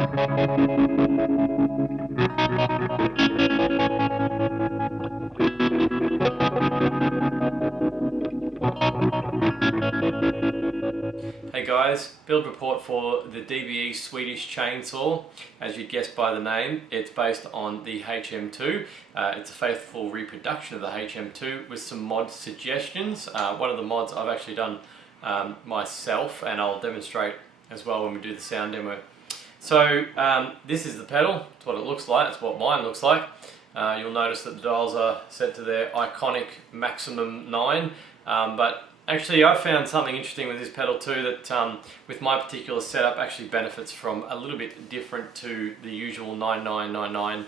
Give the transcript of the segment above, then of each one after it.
Hey guys, build report for the DBE Swedish chainsaw. As you'd guess by the name, it's based on the HM2. It's a faithful reproduction of the HM2 with some mod suggestions. One of the mods I've actually done myself, and I'll demonstrate as well when we do the sound demo. So this is the pedal. It's what it looks like. It's what mine looks like. You'll notice that the dials are set to their iconic maximum 9, but actually I found something interesting with this pedal too, that with my particular setup actually benefits from a little bit different to the usual 9999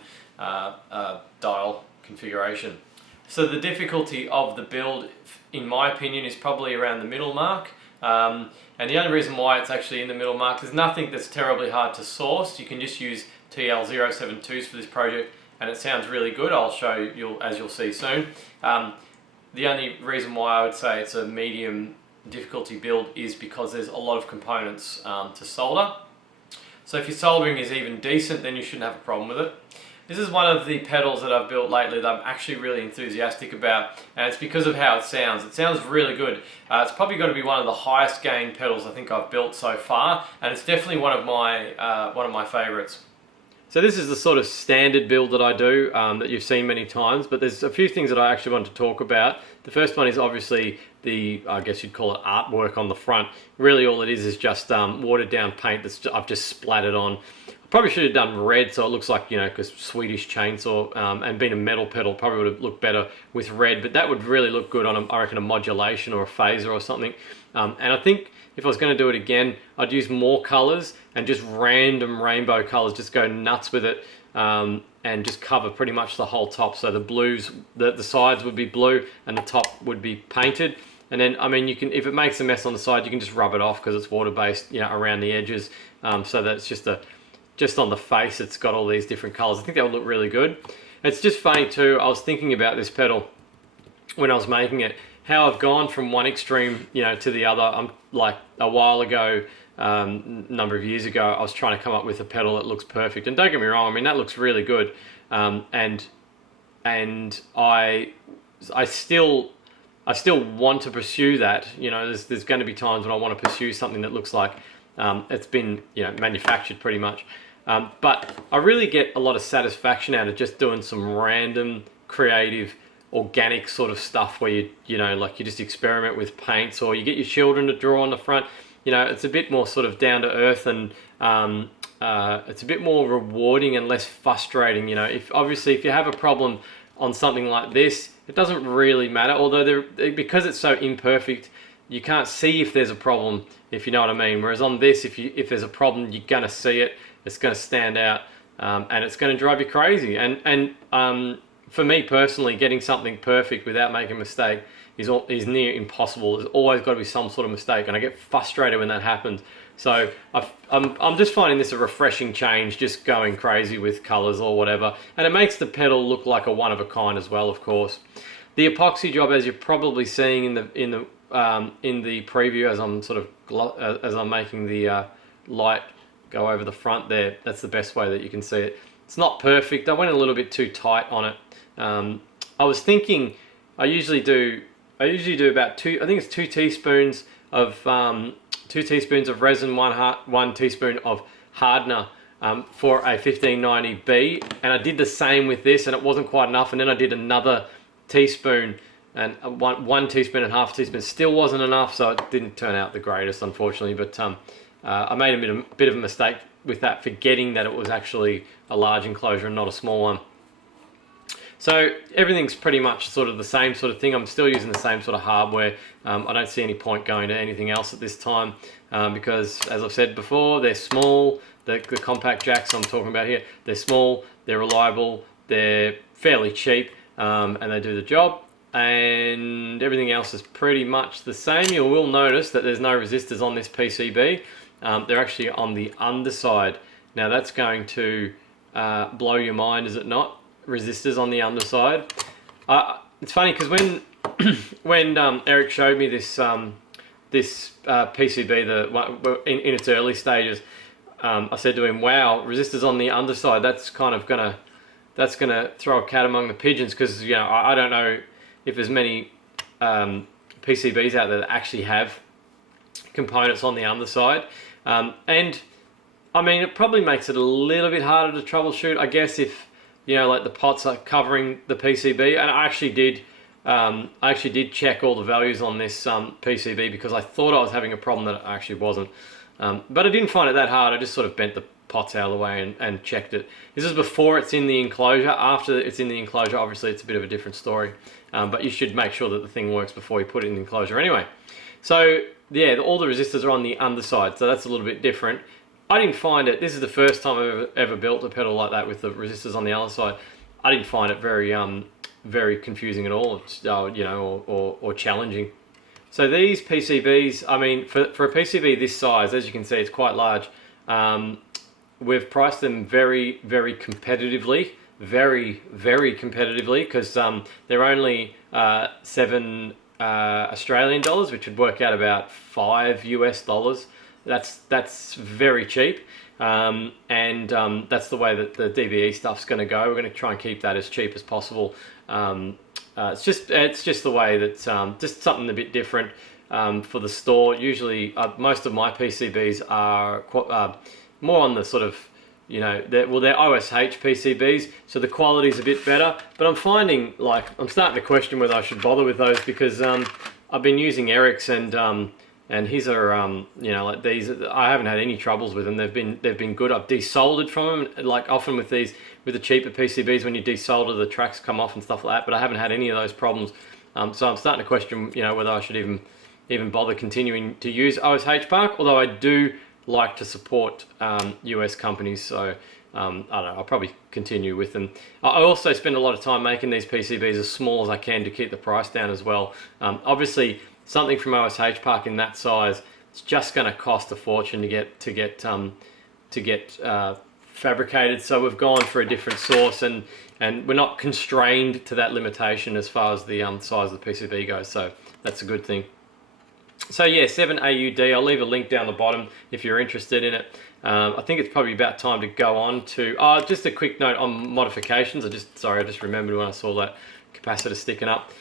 dial configuration. So the difficulty of the build, in my opinion, is probably around the middle mark. And the only reason why it's actually in the middle mark, there's nothing that's terribly hard to source. You can just use TL072s for this project and it sounds really good. I'll show you, as you'll see soon. The only reason why I would say it's a medium difficulty build is because there's a lot of components to solder. So if your soldering is even decent, then you shouldn't have a problem with it. This is one of the pedals that I've built lately that I'm actually really enthusiastic about, and it's because of how it sounds. It sounds really good. It's probably got to be one of the highest gain pedals I think I've built so far, and it's definitely one of my favorites. So this is the sort of standard build that I do that you've seen many times, but there's a few things that I actually want to talk about. The first one is obviously the, I guess you'd call it artwork on the front. Really all it is just watered down paint that I've just splattered on. Probably should have done red so it looks like, you know, because Swedish chainsaw and being a metal pedal probably would have looked better with red, but that would really look good on, I reckon, a modulation or a phaser or something. And I think if I was going to do it again, I'd use more colors and just random rainbow colors, just go nuts with it and just cover pretty much the whole top. So the blues, the sides would be blue and the top would be painted. And then, I mean, you can, if it makes a mess on the side, you can just rub it off because it's water-based, you know, around the edges, so that it's just on the face, it's got all these different colors. I think that would look really good. It's just funny too, I was thinking about this pedal when I was making it, how I've gone from one extreme, you know, to the other. I'm like a while ago, number of years ago, I was trying to come up with a pedal that looks perfect. And don't get me wrong, I mean, that looks really good. And I still want to pursue that. You know, there's going to be times when I want to pursue something that looks like it's been, you know, manufactured pretty much. But I really get a lot of satisfaction out of just doing some random, creative, organic sort of stuff where you know, like you just experiment with paints, or you get your children to draw on the front. You know, it's a bit more sort of down to earth, and it's a bit more rewarding and less frustrating. You know, if you have a problem on something like this, it doesn't really matter. Although because it's so imperfect, you can't see if there's a problem, if you know what I mean. Whereas on this, if there's a problem, you're gonna see it. It's gonna stand out, and it's gonna drive you crazy. And for me personally, getting something perfect without making a mistake is near impossible. There's always got to be some sort of mistake, and I get frustrated when that happens. So I'm just finding this a refreshing change, just going crazy with colors or whatever, and it makes the pedal look like a one of a kind as well, of course. The epoxy job, as you're probably seeing in the preview, as I'm making the light go over the front there, that's the best way that you can see it. It's not perfect. I went a little bit too tight on it. I was thinking I usually do about I think it's 2 teaspoons of 2 teaspoons of resin, 1 teaspoon of hardener for a 1590B, and I did the same with this, and it wasn't quite enough, and then I did another teaspoon, and one teaspoon and half a teaspoon. Still wasn't enough, so it didn't turn out the greatest, unfortunately. But I made a bit of a mistake with that, forgetting that it was actually a large enclosure and not a small one. So everything's pretty much sort of the same sort of thing. I'm still using the same sort of hardware. I don't see any point going to anything else at this time because, as I've said before, they're small. The compact jacks I'm talking about here, they're small, they're reliable, they're fairly cheap, and they do the job. And everything else is pretty much the same. You will notice that there's no resistors on this PCB. They're actually on the underside. Now that's going to blow your mind, is it not? Resistors on the underside. It's funny because when Eric showed me this PCB in its early stages, I said to him, wow, resistors on the underside, that's kind of gonna throw a cat among the pigeons, because you know, I don't know if there's many PCBs out there that actually have components on the underside, and I mean, it probably makes it a little bit harder to troubleshoot, I guess, if you know, like the pots are covering the PCB. And I actually did check all the values on this PCB, because I thought I was having a problem that I actually wasn't. But I didn't find it that hard. I just sort of bent the pots out of the way and checked it. This is before it's in the enclosure. After it's in the enclosure, obviously it's a bit of a different story. But you should make sure that the thing works before you put it in the enclosure anyway. So yeah, all the resistors are on the underside, so that's a little bit different. I didn't find it, this is the first time I've ever built a pedal like that with the resistors on the other side. I didn't find it very confusing at all, you know, or challenging. So these PCBs, I mean, for a PCB this size, as you can see, it's quite large. We've priced them very competitively, very competitively, because they're only 7 Australian dollars, which would work out about $5 US. That's very cheap, and that's the way that the DBE stuff's going to go. We're going to try and keep that as cheap as possible. It's just the way that just something a bit different for the store. Usually, most of my PCBs are more on the sort of, you know, they're OSH PCBs, so the quality's a bit better. But I'm finding, like, I'm starting to question whether I should bother with those, because I've been using Eric's, and his are, you know, like these, I haven't had any troubles with them. They've been good. I've desoldered from them, like often with the cheaper PCBs, when you desolder, the tracks come off and stuff like that. But I haven't had any of those problems. So I'm starting to question, you know, whether I should even bother continuing to use OSH Park. Although I do like to support US companies, so I don't know, I'll probably continue with them. I also spend a lot of time making these PCBs as small as I can to keep the price down as well. Obviously, something from OSH Park in that size, it's just going to cost a fortune to get fabricated. So we've gone for a different source, and we're not constrained to that limitation as far as the size of the PCB goes. So that's a good thing. So yeah, 7AUD. I'll leave a link down the bottom if you're interested in it. I think it's probably about time to go on to just a quick note on modifications. I just remembered when I saw that capacitor sticking up.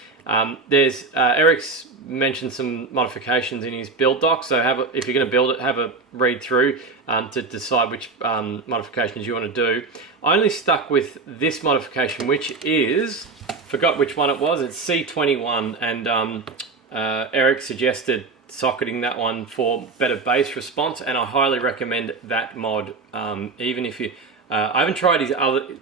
There's Eric's mentioned some modifications in his build doc, so if you're going to build it, have a read through to decide which modifications you want to do. I only stuck with this modification, which is, forgot which one it was, it's C21, and Eric suggested socketing that one for better bass response, and I highly recommend that mod. Even if you I haven't tried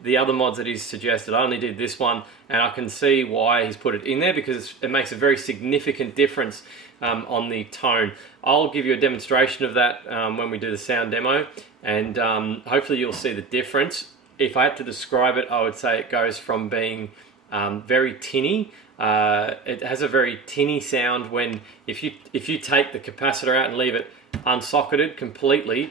the other mods that he's suggested. I only did this one, and I can see why he's put it in there, because it makes a very significant difference on the tone. I'll give you a demonstration of that when we do the sound demo, and hopefully you'll see the difference. If I had to describe it, I would say it goes from being very tinny. It has a very tinny sound when if you take the capacitor out and leave it unsocketed completely.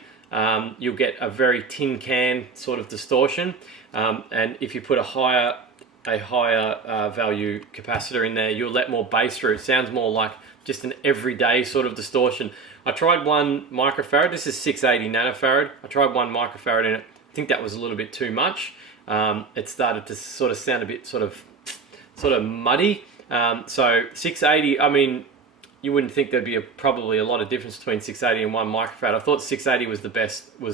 You'll get a very tin can sort of distortion, and if you put a higher value capacitor in there, you'll let more bass through. It sounds more like just an everyday sort of distortion. I tried 1 microfarad. This is 680 nanofarad. I tried 1 microfarad in it. I think that was a little bit too much. It started to sort of sound a bit sort of muddy. So 680, I mean, you wouldn't think there'd be probably a lot of difference between 680 and 1 microfarad. I thought 680 was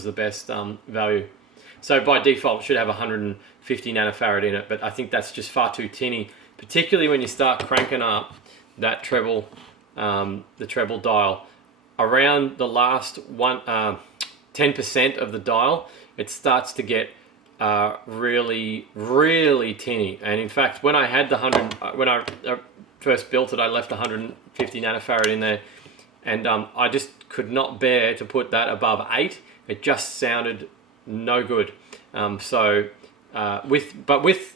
the best value. So by default, it should have 150 nanofarad in it, but I think that's just far too tinny, particularly when you start cranking up that treble, the treble dial. Around the last 10% of the dial, it starts to get really tinny. And in fact, when I had when I first built it, I left 150 nanofarad in there, and I just could not bear to put that above 8. It just sounded no good. With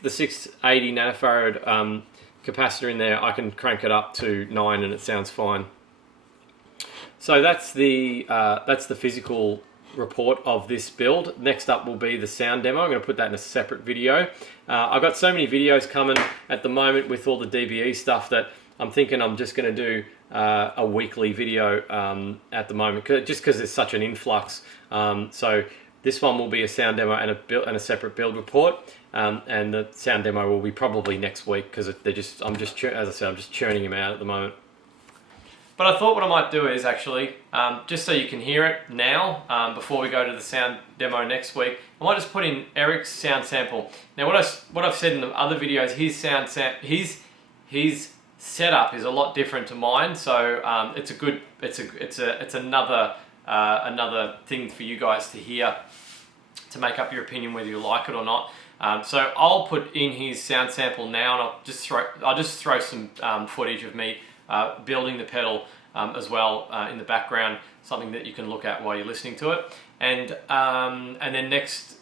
the 680 nanofarad capacitor in there, I can crank it up to 9 and it sounds fine. So that's the physical report of this build. Next up will be the sound demo. I'm going to put that in a separate video. I've got so many videos coming at the moment with all the DBE stuff that I'm thinking I'm just going to do a weekly video at the moment, just because there's such an influx. So this one will be a sound demo and a separate build report, and the sound demo will be probably next week, because as I said, I'm just churning them out at the moment. But I thought what I might do is actually, just so you can hear it now, before we go to the sound demo next week, I might just put in Eric's sound sample. Now what I've said in the other videos, his setup is a lot different to mine, so it's another thing for you guys to hear, to make up your opinion whether you like it or not. So I'll put in his sound sample now, and I'll just throw some footage of me building the pedal as well in the background, something that you can look at while you're listening to it. And then next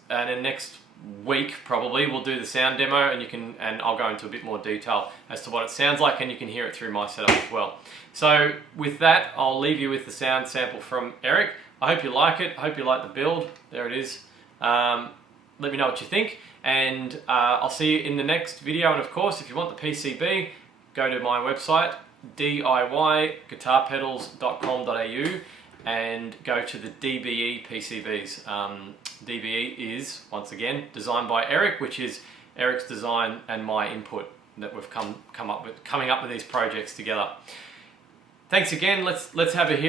week probably we'll do the sound demo, and I'll go into a bit more detail as to what it sounds like, and you can hear it through my setup as well. So with that, I'll leave you with the sound sample from Eric. I hope you like it. I hope you like the build. There it is. Let me know what you think, and I'll see you in the next video. And of course, if you want the PCB, go to my website, DIYguitarpedals.com.au, and go to the DBE PCBs. DBE is, once again, designed by Eric, which is Eric's design and my input that we've coming up with these projects together. Thanks again. Let's have a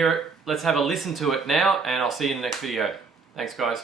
listen to it now, and I'll see you in the next video. Thanks, guys.